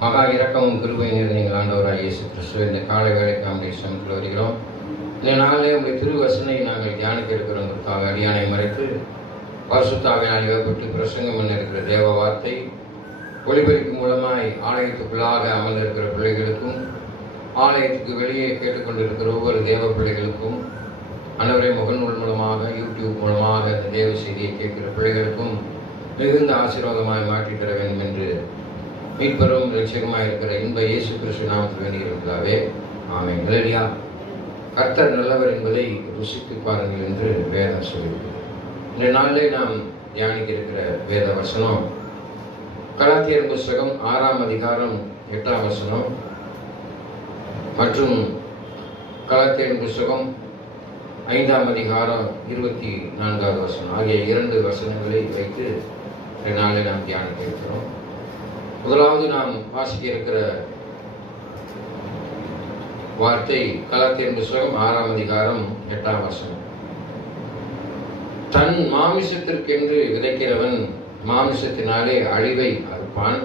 மகா இரக்கமும் கிருபை நிறைந்த எங்கள் ஆண்டவராக இயேசு கிறிஸ்துவ இந்த காலை வேலைக்கு நம்முடைய சமத்தில் வருகிறோம். இந்த நாளிலே நம்முடைய திருவசனை நாங்கள் தியானிக்க இருக்கிறோம். அடியானை மறைத்து பரிசுத்தாவினால் ஏற்பட்டு பிரசங்கம் பண்ண இருக்கிற தேவ வார்த்தை ஒளிபெருக்கு மூலமாய் ஆலயத்துக்குள்ளாக அமர்ந்திருக்கிற பிள்ளைகளுக்கும் ஆலயத்துக்கு வெளியே கேட்டுக்கொண்டிருக்கிற ஒவ்வொரு தேவ பிள்ளைகளுக்கும் அனைவரை முகநூல் மூலமாக யூடியூப் மூலமாக இந்த தேவ செய்தியை கேட்கிற பிள்ளைகளுக்கும் மிகுந்த ஆசீர்வாதமாய் மாற்றித்தர வேண்டும் என்று மீட்பெரும் லட்சியமாக இருக்கிற இன்ப இயேசு கிறிஸ்து நாமத்தில் வேண்டுகிறவர்களாவே ஆமென். ஹல்லேலூயா. கர்த்தர் நல்லவர் என்பதை ருசித்து பாருங்கள் என்று வேதம் சொல்கிறது. இந்த நாளிலே நாம் தியானிக்க இருக்கிற வேத வசனம் கலாத்தியர் புஸ்தகம் 6ஆம் அதிகாரம் 8ஆம் வசனம் மற்றும் கலாத்தியர் புஸ்தகம் 5ஆம் அதிகாரம் 24வது வசனம் ஆகிய 2 வசனங்களை வைத்து இந்த நாளிலே நாம் தியானிக்க இருக்கிறோம். முதலாவது நாம் வாசிக்க இருக்கிற வார்த்தை கலாத்தியர் புஸ்தகம் 6ஆம் அதிகாரம் 8ஆம் வசனம். தன் மாமிசத்திற்கென்று விதைக்கிறவன் மாமிசத்தினாலே அழிவை அறுப்பான்.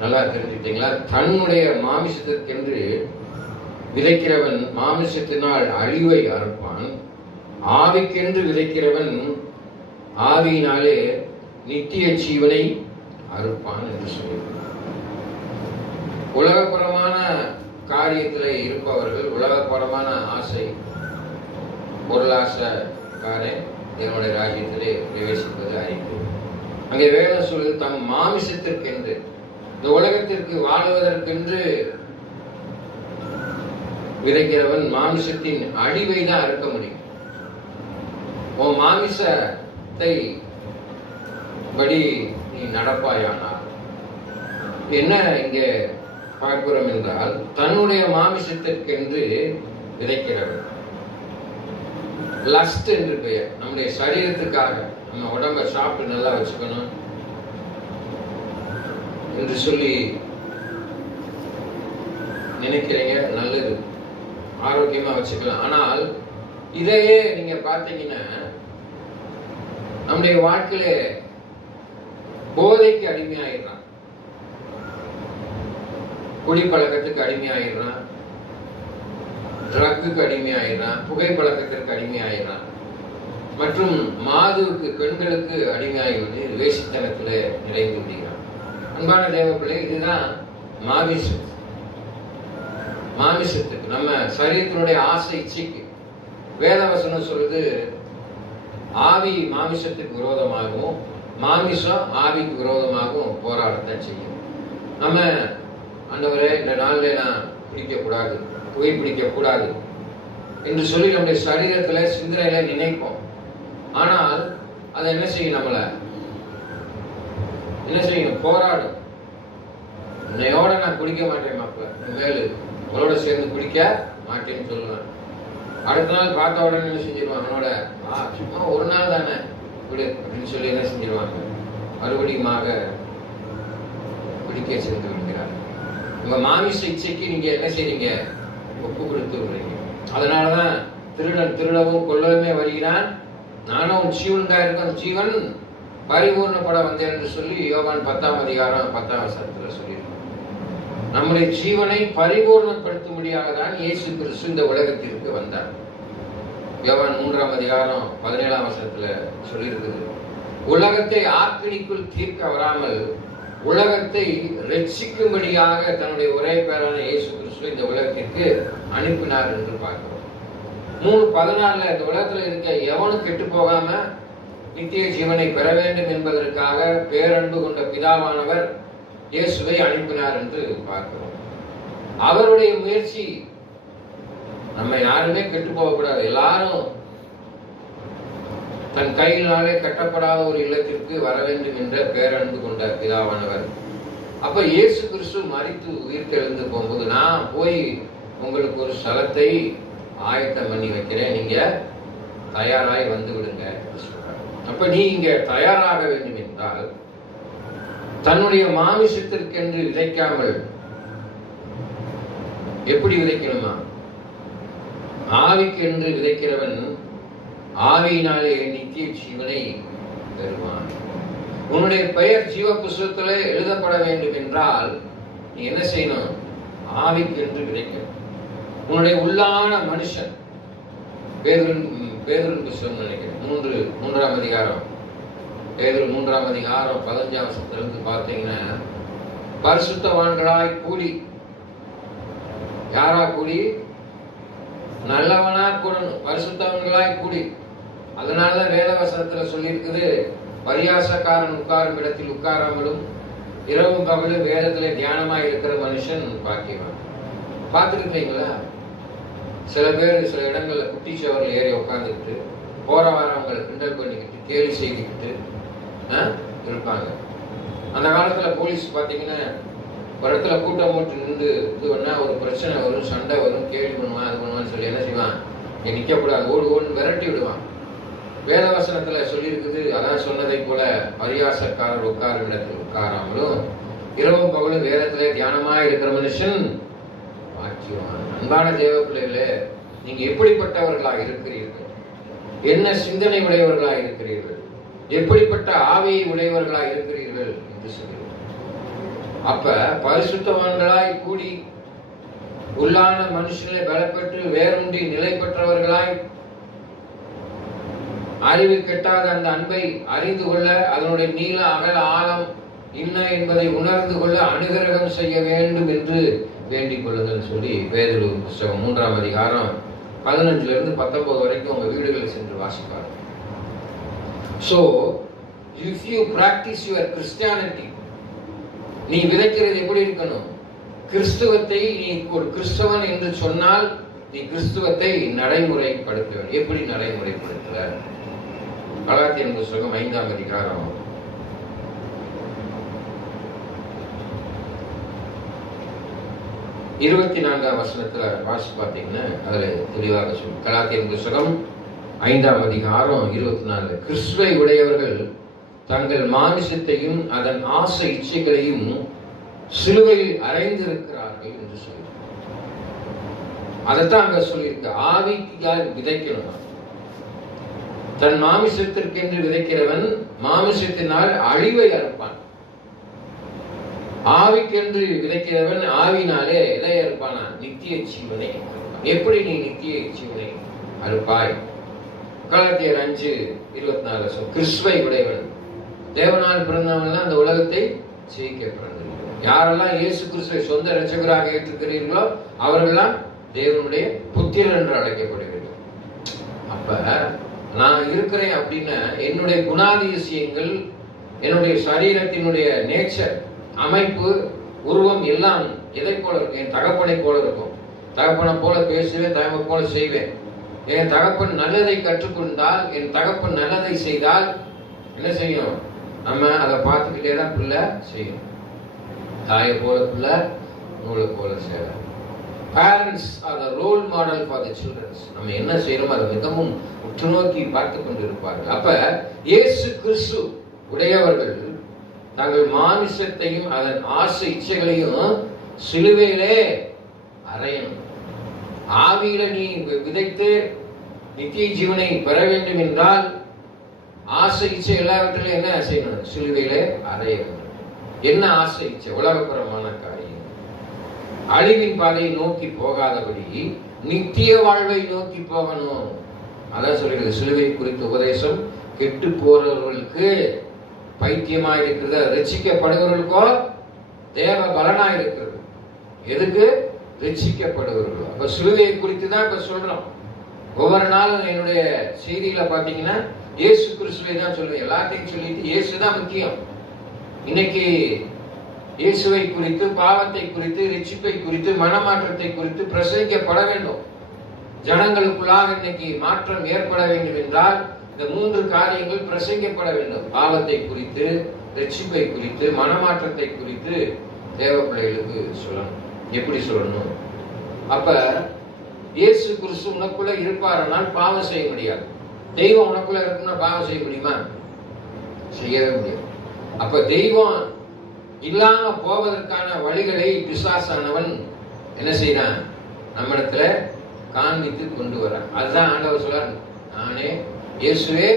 நல்லா தெரிஞ்சுக்கிட்டீங்களா? தன்னுடைய மாமிசத்திற்கென்று விதைக்கிறவன் மாமிசத்தினால் அழிவை அறுப்பான். ஆவிக்கென்று விதைக்கிறவன் ஆவியினாலே நித்திய ஜீவனை அறுப்பான் என்று சொல்லுவார். உலகப்புறமான காரியத்தில் இருப்பவர்கள் உலகப்புறமான ஆசை பொருளாசைக்காரன் என்னுடைய ராஜ்யத்திலே பிரவேசிப்பது அறிவு. அங்கே வேதம் சொல்வது தம் மாமிசத்திற்கென்று இந்த உலகத்திற்கு வாழ்வதற்கென்று விதைக்கிறவன் மாமிசத்தின் அழிவை தான் அறுக்க முடியும். உன் மாமிசத்தை படி நீ நடப்பாயானால் என்ன இங்கே பார்க்கிறோம் என்றால் தன்னுடைய மாமிசத்திற்கென்று விதைக்கிறவர். லஸ்ட் என்று பெயர். நம்முடைய சரீரத்துக்காக நம்ம உடம்பை சாப்பிட்டு நல்லா வச்சுக்கணும் என்று சொல்லி நினைக்கிறீங்க, நல்லது, ஆரோக்கியமா வச்சுக்கலாம். ஆனால் இதையே நீங்க பார்த்தீங்கன்னா நம்முடைய வாழ்க்கையில போதைக்கு அடிமையாயிடுறான், குடிப்பழக்கத்துக்கு அடிமையாயிடுறான், ட்ரக்குக்கு அடிமையாயிடுறான், புகைப்பழக்கத்திற்கு அடிமையாயிடுறான் மற்றும் மாதுவுக்கு பெண்களுக்கு அடிமையாகிவிட்டு வேசித்தனத்தில் நிறைந்து விடுகிறான். அன்பான தேவப்பிள்ளை, இதுதான் மாமிசத்துக்கு நம்ம சரீரத்தினுடைய ஆசை இச்சைக்கு வேதவசனம் சொல்லுது ஆவி மாமிசத்துக்கு விரோதமாகவும் மாமிசம் ஆவிக்கு விரோதமாகவும் போராடத்தான் செய்யும். நம்ம ஆண்டவரே இந்த நாளில் நான் பிடிக்கக்கூடாது, புகைப்பிடிக்கக்கூடாது என்று சொல்லி நம்முடைய சரீரத்தில் சிந்தனையில நினைப்போம். ஆனால் அதை என்ன செய்யும்? நம்மளை என்ன செய்யணும்? போராடும். என்னையோட நான் குடிக்க மாட்டேன் மாப்பிள்ள, மேலு உங்களோட சேர்ந்து குடிக்க மாட்டேன்னு சொல்லுவேன். அடுத்த நாள் பார்த்த உடனே என்ன செஞ்சிருவான்? அவனோட சும்மா ஒரு நாள் தானே விடு அப்படின்னு சொல்லி என்ன செஞ்சிருவாங்க? மறுபடியுமாக பிடிக்க சென்று விடுகிறார். உங்க மாமிச இச்சைக்கு நீங்க என்ன செய்றீங்க? ஒப்பு கொடுத்து விடுறீங்க. அதனாலதான் திருடன் திருடவும் கொல்லவுமே வருகிறான், நானும் ஜீவன்கா இருக்கும், ஜீவன் பரிபூர்ணப்பட வந்தேன் என்று சொல்லி யோவான் 10ஆம் அதிகாரம் 10ஆம் வசனத்துல சொல்லியிருக்கோம். நம்முடைய ஜீவனை பரிபூர்ணப்படுத்தும்படியாக தான் இயேசு கிறிஸ்து இந்த உலகத்திற்கு வந்தார். யோவான் 3ஆம் அதிகாரம் 17ஆம் வசனத்துல சொல்லியிருக்குது, உலகத்தை ஆக்கினிக்குள் தீர்க்க வராமல் உலகத்தை ரட்சிக்கும்படியாக தன்னுடைய ஒரே பேரான இயேசு கிறிஸ்து இந்த உலகத்திற்கு அனுப்பினார் என்று பார்க்கிறோம். 3:14 இந்த உலகத்தில் இருக்க எவனும் கெட்டு போகாம நித்திய ஜீவனை பெற வேண்டும் என்பதற்காக பேரன்பு கொண்ட பிதாவானவர் இயேசுவை அனுப்பினார் என்று பார்க்கிறோம். அவருடைய முயற்சி நம்ம யாருமே கெட்டு போகக்கூடாது, எல்லாரும் தன் கையினாலே கட்டப்படாத ஒரு இல்லத்திற்கு வர வேண்டும் என்ற பேரன்பு கொண்ட பிதாவானவர். அப்ப இயேசு கிறிஸ்து மரித்து உயிர்த்தெழுந்து போகும்போது, நான் போய் உங்களுக்கு ஒரு ஸ்தலத்தை ஆயத்தம் பண்ணி வைக்கிறேன், நீங்க தயாராய் வந்து விடுங்க. அப்ப நீ இங்க தயாராக வேண்டும் என்றால் தன்னுடைய மாமிசத்திற்கென்று விதைக்காமல் எப்படி விதைக்கணுமா? ஆவிக்கென்று விதைக்கிறவன் ஆவியினாலே நித்திய ஜீவனை பெறுவான். உன்னுடைய பெயர் ஜீவ புஸ்தகத்திலே எழுதப்பட வேண்டும் என்றால் நீ என்ன செய்யணும்? ஆவிக்கு என்று விதைக்கணும். உன்னுடைய உள்ளான மனுஷன், பேதுரு புத்தகம் நினைக்கிறேன், 3ஆம் அதிகாரம், பேதுரு 3ஆம் அதிகாரம் 15ஆம் வசனத்திலிருந்து பார்த்தீங்கன்னா, பரிசுத்தவான்களாய் கூடி, யாரா கூடி? நல்லவனா கூடணும், பரிசுத்தவான்களாய் கூடி. அதனாலதான் வேத வசனத்துல சொல்லி இருக்குது, பரியாசக்காரன் உட்காரும் இடத்தில் உட்காராமலும் இரவும் பகலும் வேதத்திலே தியானமாய் இருக்கிற மனுஷன் பாக்கியவான். பார்த்துருக்கீங்களா? சில பேர் சில இடங்கள்ல குட்டி சவரில் ஏறி உட்காந்துக்கிட்டு போற வாரவங்களை கிண்டல் பண்ணிக்கிட்டு கேலி செய்துக்கிட்டு இருப்பாங்க. அந்த காலத்துல போலீஸ் பார்த்தீங்கன்னா ஒரு இடத்துல கூட்டம் போட்டு நின்று இது பண்ணா ஒரு பிரச்சனை வரும், சண்டை வரும், கேலி பண்ணுவான், அது பண்ணுவான்னு சொல்லி என்ன செய்வான்? நிற்கக்கூடாது, ஓடுன்னு விரட்டி விடுவான். வேதவசனத்துல சொல்லியிருக்குது, அதான் சொன்னதை போல பரியாசக்காரர் உட்காரும் இடத்தில் உட்காராமலும் இரவும் பகலும் வேதத்திலே தியானமா இருக்கிற மனுஷன் பாக்கியவான். அன்பான தேவ பிள்ளைகளே, நீங்க எப்படிப்பட்டவர்களாக இருக்கிறீர்கள்? என்ன சிந்தனை உடையவர்களாக இருக்கிறீர்கள்? எப்படிப்பட்ட ஆவியை உடையவர்களாக இருக்கிறீர்கள் என்று சொல்லுங்கள். அப்ப பரிசுத்தவான்களாய் கூடி உள்ளான மனுஷனை பலப்பெற்று வேறுண்டி நிலை பெற்றவர்களாய் அறிவு கெட்டாத அந்த அன்பை அறிந்து கொள்ள, அதனுடைய நீள அகல ஆழம் என்ன என்பதை உணர்ந்து கொள்ள அனுகிரகம் செய்ய வேண்டும் என்று வேண்டிக் கொள்ளுங்கள் சொல்லி பேதுரு புத்தகம் 3ஆம் அதிகாரம் 15 19 வரைக்கும் உங்க வீடுகளில் சென்று வாசிப்பார். So, if you practice your Christianity, நீ விதைக்கிறது எப்படி இருக்கணும்? கிறிஸ்துவத்தை நீ ஒரு கிறிஸ்தவன் என்று சொன்னால் நீ கிறிஸ்துவத்தை நடைமுறைப்படுத்த வேண்டும். எப்படி நடைமுறைப்படுத்துற? கலாத்தியர் புத்தகம் 5ஆம் அதிகாரம் 24ஆம் வசனத்துல வாசி பார்த்தீங்கன்னா அதுல தெளிவாக சொல்லு. கலாத்தியர் புத்தகம் 5ஆம் அதிகாரம் 24. கிறிஸ்துவை உடையவர்கள் தங்கள் மாமிசத்தையும் அதன் ஆசை இச்சைகளையும் சிலுவையில் அறைந்திருக்கிறார்கள் என்று சொல்லி, அதைத்தான் அங்க சொல்லியிருக்கு. ஆவிக்கால் விதைக்கணும். தன் மாமிசத்திற்கென்று விதைக்கிறவன் மாமிசத்தினால் அழிவை அறுப்பான். ஆவிக்கென்று விதைக்கிறவன் ஆவினாலே எதை அறுப்பானா? நித்திய ஜீவனை. எப்படி நீ நித்திய ஜீவனை அறுப்பாய்? கலாத்தியர் 5:24. கிறிஸ்துவை உடையவன், தேவனால் பிறந்தவன் அந்த உலகத்தை ஜெயிக்க பிறந்திருக்கிறார். யாரெல்லாம் இயேசு கிறிஸ்துவை சொந்த இரட்சகராக ஏற்றுக்கிறீர்களோ அவர்களெல்லாம் தேவனுடைய புத்திரர் என்று அழைக்கப்படுகிறது. அப்ப நான் இருக்கிறேன் அப்படின்னா என்னுடைய குணாதிசயங்கள், என்னுடைய சரீரத்தினுடைய நேச்சர், அமைப்பு, உருவம் எல்லாம் எதை போல இருக்கும்? என் தகப்பனை போல இருக்கும். தகப்பனை போல பேசுவேன், தகப்பனை போல செய்வேன். என் தகப்பன் நல்லதை கற்றுக்கொண்டால், என் தகப்பன் நல்லதை செய்தால் என்ன செய்யும்? நம்ம அதை பார்த்துக்கிட்டே தான் பிள்ளை செய்யும். தாயை போல பிள்ளை, நூலை போல சேவை. Parents are the role model for the children. நம்ம என்ன செய்யறோம் அதை மிகவும் உற்று நோக்கி பார்த்து கொண்டு இருப்பார்கள். அப்ப இயேசு கிறிஸ்து உடையவர்கள் தங்கள் மாமிசத்தையும் அதன் ஆசை இச்சைகளையும் சிலுவையிலே அறையணும். ஆவியில நீ விதைத்து நித்திய ஜீவனை பெற வேண்டும் என்றால் ஆசை இச்சை எல்லாவற்றிலும் என்ன செய்யணும்? சிலுவையிலே அறைய வேண்டும். என்ன ஆசை இச்சை? உலகப்புறமான காரியம், அழிவின் பாதையை நோக்கி போகாதபடி நித்திய வாழ்வை நோக்கி போகணும். அதான் சொல்லிடுது. சிலுவை குறித்த உபதேசம் கெட்டு போறவர்களுக்கு பைத்தியமா இருக்கிறது, ரட்சிக்கப்படுபவர்களுக்கோ தேவ பலனா இருக்கிறது. எதுக்கு? ரட்சிக்கப்படுபவர்கள். அப்ப சிலுவையை குறித்து தான் இப்ப சொல்றோம். ஒவ்வொரு நாளும் என்னுடைய செய்தியில பாத்தீங்கன்னா இயேசு கிறிஸ்துவை தான் சொல்லுவேன். எல்லாத்தையும் சொல்லிட்டு இயேசு தான் முக்கியம். இன்னைக்கு இயேசுவை குறித்து, பாவத்தை குறித்து, ரட்சிப்பை குறித்து, மனமாற்றத்தை குறித்து பிரசங்கிக்கப்பட வேண்டும். ஜனங்களுக்குள்ளாக இன்னைக்கு மாற்றம் ஏற்பட வேண்டும் என்றால் இந்த 3 காரியங்கள் பிரசங்கிக்கப்பட வேண்டும். பாவத்தை குறித்து, ரட்சிப்பை குறித்து, மனமாற்றத்தை குறித்து தேவ பிள்ளைகளுக்கு சொல்லணும். எப்படி சொல்லணும்? அப்ப இயேசு கிறிஸ்து உனக்குள்ள இருப்பாரனால் பாவம் செய்ய முடியாது. தெய்வம் உனக்குள்ள இருக்குன்னா பாவம் செய்ய முடியுமா? செய்யவே முடியாது. அப்ப தெய்வம் இல்லாம போவதற்கான வழிகளை பிசாசானவன் என்ன செய்யறான்? நம்மிடத்துல காண்பித்து கொண்டு வர. அதுதான் ஆண்டவர் சொல்றார், நானே இயேசுவே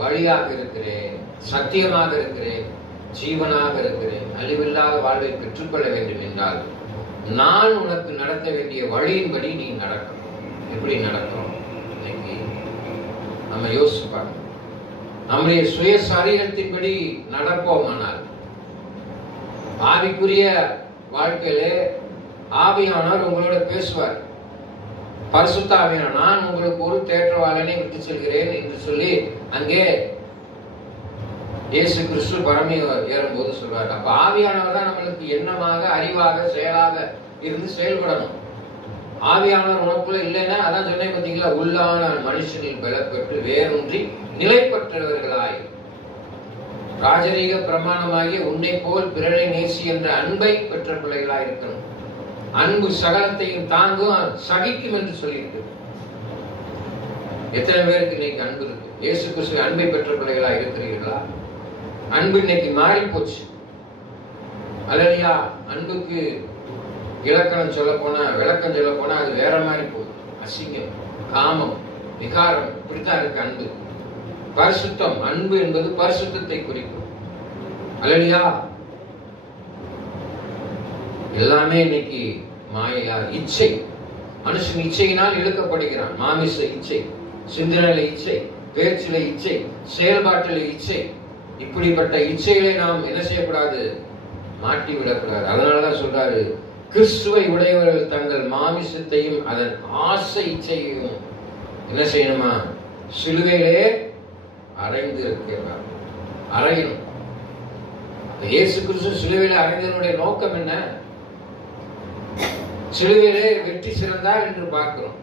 வழியாக இருக்கிறேன், சத்தியமாக இருக்கிறேன், ஜீவனாக இருக்கிறேன், அழிவில்லாத வாழ்வை பெற்றுக்கொள்ள வேண்டும் என்றால் நான் உனக்கு நடத்த வேண்டிய வழியின்படி நீ நடக்கணும். எப்படி நடக்கிறோம்? இன்னைக்கு நம்ம யோசிச்சு பார்க்கணும். நம்முடைய சுய சரீரத்தின்படி நடப்போமானால் ஆவிக்குரிய வாழ்க்கையிலே ஆவியானவர் உங்களோட பேசுவார். பரிசுத்த ஆவியானவர், நான் உங்களுக்கு ஒரு தேற்றவாளனை விட்டு செல்கிறேன் என்று சொல்லி அங்கே இயேசு கிறிஸ்து பரமி ஏறும்போது சொல்வார். அப்ப ஆவியானவர் தான் நம்மளுக்கு எண்ணமாக, அறிவாக, செயலாக இருந்து செயல்படணும். ஆவியானவர் உனக்குள்ள இல்லைன்னா, அதான் சொன்னேன் பார்த்தீங்களா, உள்ளான மனுஷனில் பலப்பெற்று வேரூன்றி நிலை பெற்றவர்களாய் ராஜரீக பிரமாணமாகிய உன்னை போல் பிறரை நேசி என்ற அன்பை பெற்ற பிள்ளைகளாய் இருக்கணும். அன்பு சகலத்தையும் தாங்கும், சகிக்கும் என்று சொல்லியிருக்கு. எத்தனை பேருக்கு இன்னைக்கு அன்பு இருக்கு? இயேசு கிறிஸ்து அன்பை பெற்ற பிள்ளைகளாய் இருக்கிறீர்களா? அன்பு இன்னைக்கு மாறி போச்சு. அல்லையா? அன்புக்கு இலக்கணம் சொல்ல போனா, விளக்கம் சொல்ல போனா அது வேற மாதிரி போகுது. அசிங்கம், காமம், விகாரம், இப்படித்தான் இருக்கு அன்பு. பரிசுத்தம், அன்பு என்பது பரிசுத்தத்தை குறிக்கும். அல்லையா? எல்லாமே இன்னைக்கு மாயா, இச்சை. மனுஷன் இச்சையினால் இழுக்கப்படுகிறான். மாமிச இச்சை, சிந்தனையில இச்சை, பேச்சில இச்சை, செயல்பாட்டில இச்சை. இப்படிப்பட்ட இச்சைகளை நாம் என்ன செய்யக்கூடாது? மாட்டி விடக்கூடாது. அதனாலதான் சொல்றாரு, கிறிஸ்துவை உடையவர்கள் தங்கள் மாமிசத்தையும் அதன் ஆசை இச்சையையும் என்ன செய்யணுமா? சிலுவையிலே அறைந்து இருக்கிறார். அறையணும். இயேசு கிறிஸ்து சிலுவையிலே அறைந்ததனுடைய நோக்கம் என்ன? சிலுவையிலே வெற்றி சிறந்தார் என்று பார்க்கிறோம்.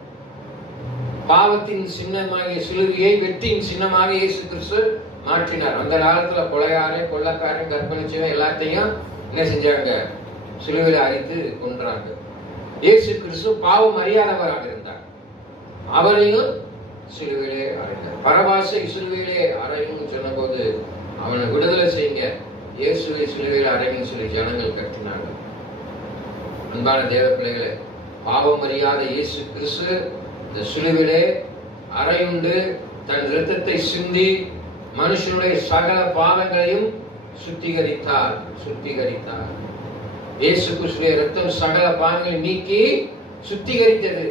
பாவத்தின் சின்னமாகிய சிலுவையை வெற்றியின் சின்னமாக இயேசு கிறிஸ்து மாற்றினார். அந்த காலத்துல கொலையாரன், கொள்ளக்காரன், கற்பழிச்சவன் எல்லாத்தையும் என்ன செஞ்சாங்க? சிலுவையில அறைந்து கொன்றாங்க. இயேசு கிறிஸ்து பாவம் அறியாதவராக இருந்தார். அவரையும் சிலுவையிலே அறைந்தார். பரபாசை சிலுவையிலே அறையும் சொன்ன போது அவனை விடுதலை செய்யுங்க, இயேசுவை சிலுவையில் அறையும் சொல்லி ஜனங்கள் கட்டினார்கள். அன்பான தேவ பிள்ளைகளே, பாவம் அறியாத இயேசு கிறிஸ்து இந்த சிலுவையிலே அறையுண்டு தன் இரத்தத்தை சிந்தி மனுஷனுடைய சகல பாவங்களையும் சுத்திகரித்தார். இயேசு கிறிஸ்துவின் இரத்தம் சகல பாவங்களை நீக்கி சுத்திகரித்தது.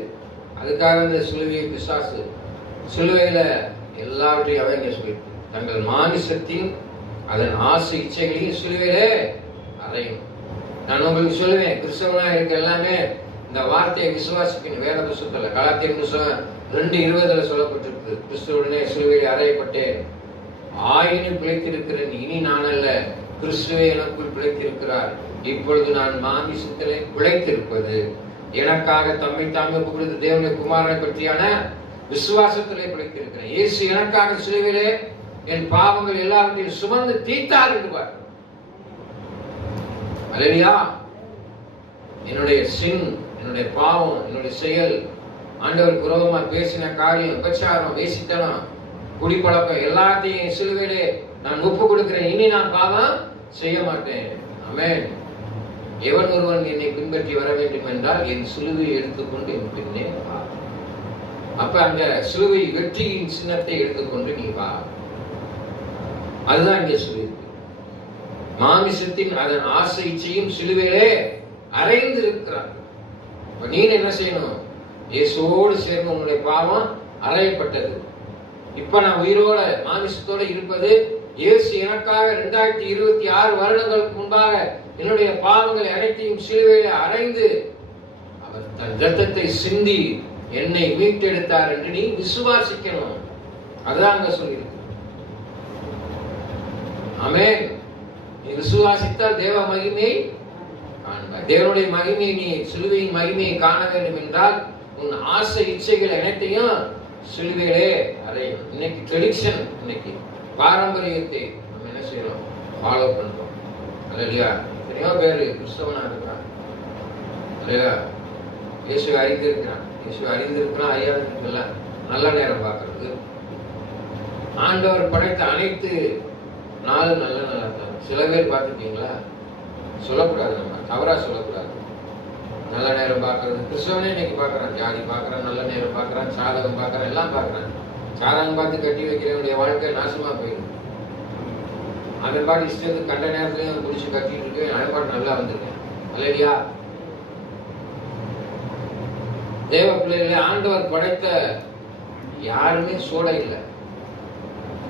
அதுக்காக இந்த சிலுவையை பிசாசு சிலுவையில எல்லாவற்றையும் அவங்க சொல்லிட்டு தங்கள் மாமிசத்தின் அதன் ஆசை இச்சைகளையும் சிலுவையிலே அறையும். நான் உங்களுக்கு சொல்லுவேன், கிறிஸ்தவனா இருக்க எல்லாமே இந்த வார்த்தையை விசுவாசிக்கணும். வேத புத்தகத்துல கலாத்தியர் புத்தகம் 2:20 சொல்லப்பட்டிருக்கு, கிறிஸ்துவுடனே சிலுவையிலே அறையப்பட்டேன், ஆயினும் பிழைத்திருக்கிறேன், இனி நான் அல்ல, கிறிஸ்துவே எனக்குள் பிழைத்திருக்கிறார். இப்பொழுது நான் மாமிசத்திலே பிழைத்திருப்பது எனக்காக தம்மை தாமே கொடுத்த தேவனுடைய குமாரனை பற்றியான விசுவாசத்திலே பிழைத்திருக்கிறேன். இயேசு எனக்காக சிலுவையிலே என் பாவங்கள் எல்லாவற்றையும் சுமந்து தீர்த்தார் என்றுவார். அல்லேலூயா. என்னுடைய சின், என்னுடைய பாவம், என்னுடைய செயல், ஆண்டவர் விரோதமா பேசின காரியம், உபச்சாரம், வேசித்தனம், குடிப்பழக்கம் எல்லாத்தையும் சிலுவையிலே நான் ஒப்பு கொடுக்கிறேன். இனி நான் பாவம் செய்ய மாட்டேன். ஆமென். எவன் ஒருவன் என்னை பின்பற்றி வர வேண்டும் என்றால் என் சிலுவையை எடுத்துக்கொண்டு என் பின்னே வா. அப்ப அந்த சிலுவை வெற்றியின் சின்னத்தை எடுத்துக்கொண்டு நீ வா. அதுதான் இங்கே சொல்லி மாமிசத்தின் அதன் ஆசை இச்சையும் சிலுவையிலே அறைந்து இருக்கிறார். நீ என்ன செய்யணும்? இயேசுவோடு சேர்ந்து உன்னுடைய பாவம் அறையப்பட்டது. இப்ப நான் உயிரோட மாமிசத்தோட இருப்பது இயேசு எனக்காக 2026 வருடங்களுக்கு முன்பாக என்னுடைய பாவங்களை அனைத்தையும் சிலுவையிலே அறைந்து அவர் தன் இரத்தத்தை சிந்தி என்னை மீட்டெடுத்தார் என்று நீ விசுவாசிக்கணும். அதுதான் அங்க சொல்லியிருக்கு. ஆமென். நீ விசுவாசித்தால் தேவ மகிமையை காண்பாய். தேவனுடைய மகிமையை, நீ சிலுவையின் மகிமையை காண வேண்டும் என்றால் உன் ஆசை இச்சைகள் அனைத்தையும் சிலுவையிலே அறையும். இன்னைக்கு ட்ரெடிஷன், இன்னைக்கு பாரம்பரியத்தை நம்ம என்ன செய்யறோம்? ஃபாலோ பண்றோம். அல்லையா? எத்தனையோ பேர் கிறிஸ்தவனா இருக்கிறான். அல்லையா? இயேசுவை அறிந்திருக்கிறான். இயேசுவை அறிந்திருக்கிறான், அறியாதிருக்கல. நல்ல நேரம் பார்க்கறது, ஆண்டவர் படைத்த அனைத்து நாளும் நல்ல நல்லா தான். சில பேர் பார்த்துட்டீங்களா? சொல்லக்கூடாது, நம்ம தவறா சொல்லக்கூடாது. நல்ல நேரம் பார்க்கறது, கிறிஸ்தவனே இன்னைக்கு பார்க்கறான். ஜாதி பார்க்கறான், நல்ல நேரம் பார்க்கறான், சாதகம் பார்க்கறான், எல்லாம் பார்க்கறான். சாதகம் பார்த்து கட்டி வைக்கிறவனுடைய வாழ்க்கை நாசமா போயிடும். அவன் பாட்டு இஷ்டத்துக்கு கண்ட நேரத்துலையும் குடிச்சு கட்டிட்டு இருக்கேன், அவன் பாட்டு நல்லா வந்திருக்கேன். அல்லையா? தேவ பிள்ளைகளே, ஆண்டவர் படைத்த யாருமே சோடை இல்லை.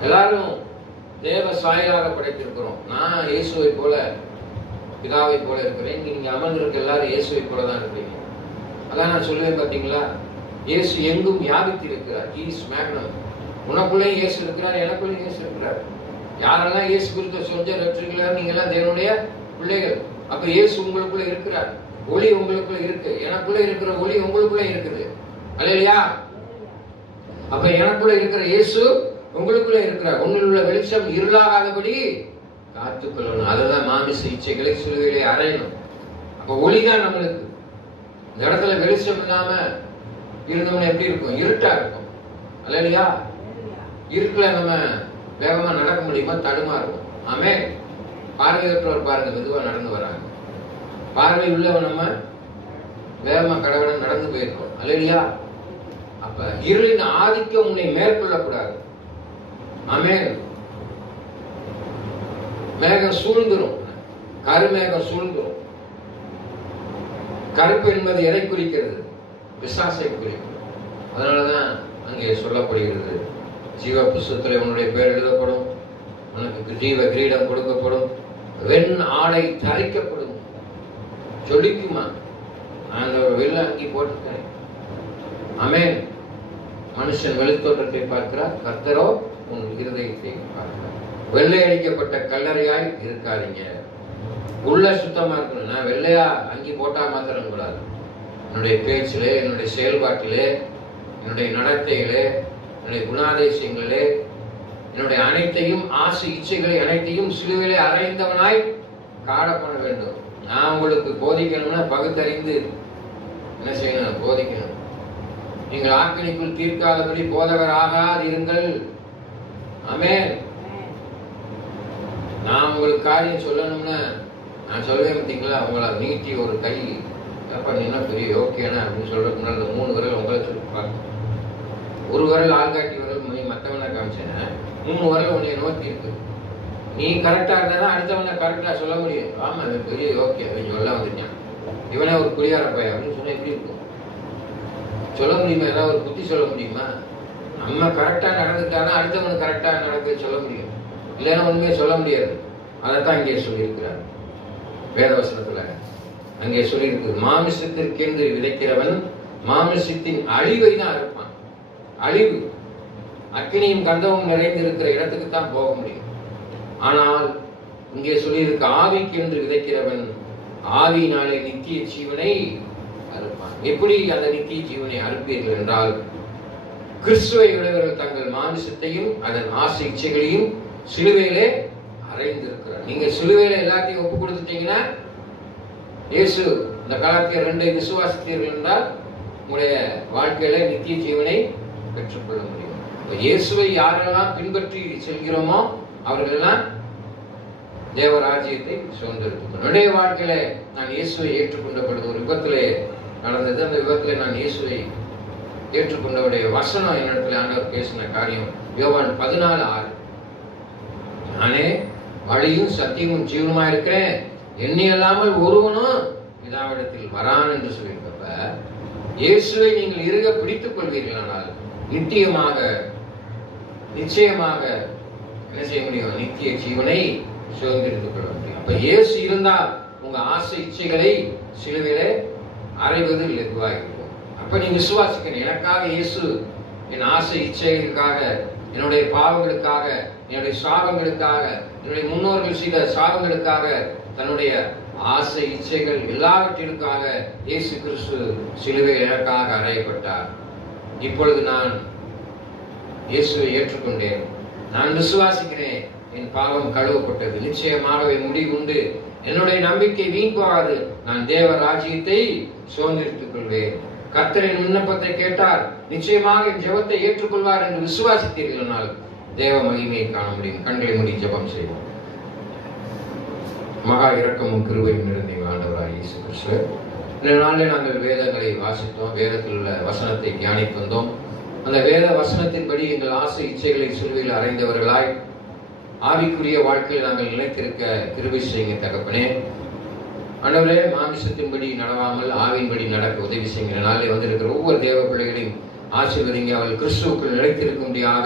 எல்லாரும் தேவ சாயலாக படைத்திருக்கிறோம். நான் இயேசுவை போல பிதாவை போல இருக்கிறேன். நீங்க அமர்ந்திருக்க எல்லாரும் இயேசுவை போல தான் இருக்கிறீங்க. அதான் நான் சொல்லுவேன், பார்த்தீங்களா? இயேசு எங்கும் வியாபித்து இருக்கிறார். He's Magnum. உனக்குள்ளேயும் இயேசு இருக்கிறார், எனக்குள்ளேயும் இயேசு இருக்கிறார். யாரெல்லாம் இயேசு குறித்த சொல்ல வெற்றிகளார், நீங்க எல்லாம் தேவனுடைய பிள்ளைகள். அப்ப இயேசு உங்களுக்குள்ள இருக்கிறார். ஒளி உங்களுக்குள்ள இருக்கு. எனக்குள்ள இருக்கிற ஒளி உங்களுக்குள்ள இருக்குது. அல்லையா? அப்ப எனக்குள்ள இருக்கிற இயேசு உங்களுக்குள்ள இருக்கிறார். உன்னில் உள்ள வெளிச்சம் இருளாகாதபடி காத்துக்கொள்ளணும். அதுதான் மாமிச இச்சைகளை சிலுவையிலே அறையணும். அப்ப ஒளிதான் நம்மளுக்கு. இந்த இடத்துல வெளிச்சம் இல்லாம இருந்தோம்னா எப்படி இருக்கும்? இருட்டா இருக்கும். அல்லையா? இருட்டுல நம்ம வேகமா நடக்க முடியுமா? தடுமாறும். ஆமே. பார்வையற்றவர் பாருங்க, மெதுவா நடந்து வராங்க. பார்வை உள்ளவன் நம்ம வேகமா கடவுள் நடந்து போயிருக்கோம். அல்லையா? அப்ப இருளின் ஆதிக்கம் உன்னை மேற்கொள்ளக்கூடாது. ஆமே. மேகம் சூழ்ந்துரும், கருமேகம் சூழ்ந்துரும். கருப்பு என்பது எதை குறிக்கிறது? பிசாசை குறிக்கிறது. அதனாலதான் அங்கே சொல்லப்படுகிறது, ஜீவ புஸ்தகத்தில் உன்னுடைய பேர் எழுதப்படும், உனக்கு ஜீவ கிரீடம் கொடுக்கப்படும், வெண் ஆடை தரிக்கப்படும். ஜொலிக்குமா? நான் அந்த வெள்ள அங்கி போட்டிருக்கேன். ஆமென். மனுஷன் வெளித்தோற்றத்தை பார்க்கிறார், கர்த்தரோ உன் இருதயத்தை பார்க்கிறார். வெள்ளை அடிக்கப்பட்ட கல்லறையாய் இருக்காதீங்க. உள்ள சுத்தமா இருக்கணும். நான் வெள்ளையா அங்கி போட்டா மாத்திரம் கூடாது. என்னுடைய பேச்சிலே, என்னுடைய செயல்பாட்டிலே, என்னுடைய நடத்தைகளே, என்னுடைய குணாதிசயங்களே, என்னுடைய அனைத்தையும் ஆசை இச்சைகளை அனைத்தையும் சிலுவையிலே அறைந்தவனாய் காணப்பட வேண்டும். நான் உங்களுக்கு போதிக்கணும்னா பகுத்தறிந்து என்ன செய்யணும்? போதிக்கணும். நீங்கள் ஆக்கினைக்குள் தீர்க்காதபடி போதகர் ஆகாதிருங்கள். ஆமென். நான் உங்களுக்கு காரியம் சொல்லணும்னா நான் சொல்லுவேன், பார்த்தீங்களா? உங்களை நீட்டி ஒரு கை பண்ணீங்கன்னா பெரிய ஓகேனா அப்படின்னு சொல்றதுக்கு முன்னாடி இந்த 3 விரல் உங்களை சொல்லிப்பாங்க. ஒரு விரல் ஆள்காட்டி விரல் மணி மற்றவனை காமிச்சேன்னா 3 விரல் உன்னை நோக்கி இருக்கு. நீ கரெக்டா இருந்தா அடுத்தவனை கரெக்டா சொல்ல முடியும். ஆமா, அது பெரிய ஓகே அப்படின்னு சொல்ல வந்துட்டான். இவனே ஒரு குடியார பையன் அப்படின்னு சொன்னா எப்படி இருக்கும்? சொல்ல முடியுமா? ஏதாவது ஒரு புத்தி சொல்ல முடியுமா? நம்ம கரெக்டா நடந்துட்டானா அடுத்தவனுக்கு கரெக்டா நடக்க சொல்ல முடியும். இல்லைன்னா ஒண்ணுமே சொல்ல முடியாது. அதைத்தான் இங்கே சொல்லியிருக்கிறார் வேதவசனத்துல. அங்கே சொல்லியிருக்கு, மாமிசத்திற்கென்று விதைக்கிறவன் மாமிசத்தின் அழிவை தான் இருப்பான். அழிவு, அக்கினியும் கந்தமும் நிறைந்திருக்கிற இடத்துக்கு தான் போக முடியும். ஆனால் இங்கே சொல்லியிருக்கு, ஆவிக்கு என்று விதைக்கிறவன் ஆவியினாலே நித்திய ஜீவனை அறுப்பான். எப்படி அந்த நித்திய ஜீவனை அறுப்பீர்கள் என்றால், கிறிஸ்துவை உடையவர்கள் தங்கள் மாமிசத்தையும் அதன் ஆசை இச்சைகளையும் சிலுவையிலே அறைந்திருக்கிறார். நீங்க சிலுவையில எல்லாத்தையும் ஒப்பு கொடுத்துட்டீங்கன்னா, இயேசு இந்த கலாத்தியர் 2 விசுவாசித்தீர்கள் என்றால் உங்களுடைய வாழ்க்கையில நித்திய ஜீவனை பெற்றுக்கொள்ள முடியும். இயேசுவை யாரெல்லாம் பின்பற்றி செல்கிறோமோ அவர்களெல்லாம் தேவராஜ்யத்தை சுதந்திரிக்கும். என்னுடைய வாழ்க்கையில நான் இயேசுவை ஏற்றுக்கொண்டபொழுது ஒரு விபத்திலே நடந்தது. அந்த விபத்திலே நான் இயேசுவை ஏற்றுக்கொண்டவுடைய வசனம் என்னிடத்துல ஆண்டவர் பேசின காரியம் யோவான் 14:6. நானே வழியும் சத்தியமும் ஜீவனுமா இருக்கிறேன், என்னை அல்லாமல் ஒருவனும் பிதாவிடத்தில் வரான் என்று சொல்லியிருக்கப்ப, இயேசுவை நீங்கள் இறுக பிடித்துக் கொள்வீர்களானால் நிச்சயமாக என்ன செய்ய முடியும்? நித்திய ஜீவனை சுதந்திரித்துக் கொள்ள முடியும். அப்ப இயேசு இருந்தால் உங்க ஆசை இச்சைகளை சிலுவையிலே அறைவது லெகுவாக இருக்கும். அப்ப நீங்க விசுவாசிக்கணும், எனக்காக இயேசு என் ஆசை இச்சைகளுக்காக, என்னுடைய பாவங்களுக்காக, என்னுடைய சாபங்களுக்காக, என்னுடைய முன்னோர்கள் செய்த சாபங்களுக்காக, தன்னுடைய ஆசை இச்சைகள் எல்லாவற்றிற்காக இயேசு கிறிஸ்து சிலுவையில் எனக்காக அறையப்பட்டார். இப்பொழுது நான் இயேசுவை ஏற்றுக்கொண்டேன், நான் விசுவாசிக்கிறேன், என் பாவம் கழுவப்பட்டது, நிச்சயமாகவே முடிவுண்டு, என்னுடைய நம்பிக்கை வீண் போகாது, நான் தேவ ராஜ்யத்தை சுதந்திரித்துக் கொள்வேன். கர்த்தரின் விண்ணப்பத்தை கேட்டார், நிச்சயமாக என் ஜெபத்தை ஏற்றுக்கொள்வார் என்று விசுவாசித்தீர்களானால் தேவ மகிமையை காண முடியும். கண்களை மூடி ஜெபம் செய்வோம். மகா இரக்கமும் கிருபையும் நிறைந்த ஆண்டவராகிய இயேசு கிறிஸ்து, இந்த நாளில் நாங்கள் வேதங்களை வாசித்தோம், வேதத்தில் உள்ள வசனத்தை தியானித்து வந்தோம். அந்த வேத வசனத்தின்படி எங்கள் ஆசை இச்சைகளை சிலுவையில் அறைந்தவர்களாய் ஆவிக்குரிய வாழ்க்கையில் நாங்கள் நிலைத்திருக்க கிருபை செய்யுங்க தகப்பனே. ஆண்டவரே, மாமிசத்தின்படி நடவாமல் ஆவியின்படி நடக்க உதவி செய்யுங்க. நாளை வந்திருக்கிற ஒவ்வொரு தேவ பிள்ளைகளையும் ஆசீர்வதிங்க. அவள் கிறிஸ்துவுக்குள் நிலைத்திருக்கும்படியாக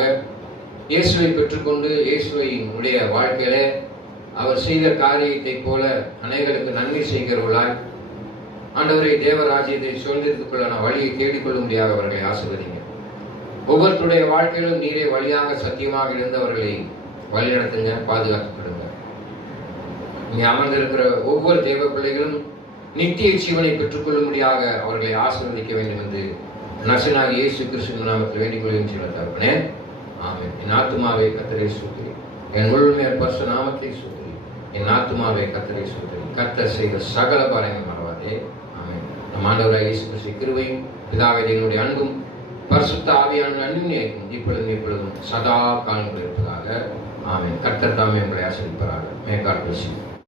இயேசுவை பெற்றுக்கொண்டு இயேசுவையினுடைய வாழ்க்கையில அவர் செய்த காரியத்தை போல அநேகருக்கு நன்மை செய்கிறவர்களாய் ஆண்டவரை தேவராஜ்யத்தை சுதந்திரத்துக்குள்ளான வழியை தேடிக்கொள்ளும்படியாக அவர்களை ஆசீர்வதிங்க. ஒவ்வொருத்தருடைய வாழ்க்கையிலும் நீரே வழியாக சத்தியமாக இருந்தவர்களை வழிநடத்துங்க, பாதுகாக்கப்படுங்க. இங்கே அமர்ந்திருக்கிற ஒவ்வொரு தேவ பிள்ளைகளும் நித்திய ஜீவனை பெற்றுக்கொள்ளும்படியாக அவர்களை ஆசீர்வதிக்க வேண்டும் என்று நசனாக இயேசு கிறிஸ்துவின் நாமத்தில் வேண்டிக் கொள்ளும் தகப்பனே, ஆமென். என் ஆத்துமாவை கர்த்தரை ஸ்தோத்திரி, என் முழுமையான பரிசுத்த நாமத்தை ஸ்தோத்திரி. என் ஆத்துமாவை கர்த்தரை ஸ்தோத்திரி. கர்த்தர் செய்த சகல பாரங்கள் மறவாதே. ஆமென். நம் ஆண்டவராகிய இயேசு கிறிஸ்துவின் கிருபையும் பிதாவாகிய தேவனுடைய அன்பும் பரிசுத்த ஆவியான அன்பினையும் இப்பொழுதும் சதா காலம் இருப்பதாக. ஆமென். கர்த்தர் தாமே உங்களை ஆசீர்வதிப்பாராக. May God bless you.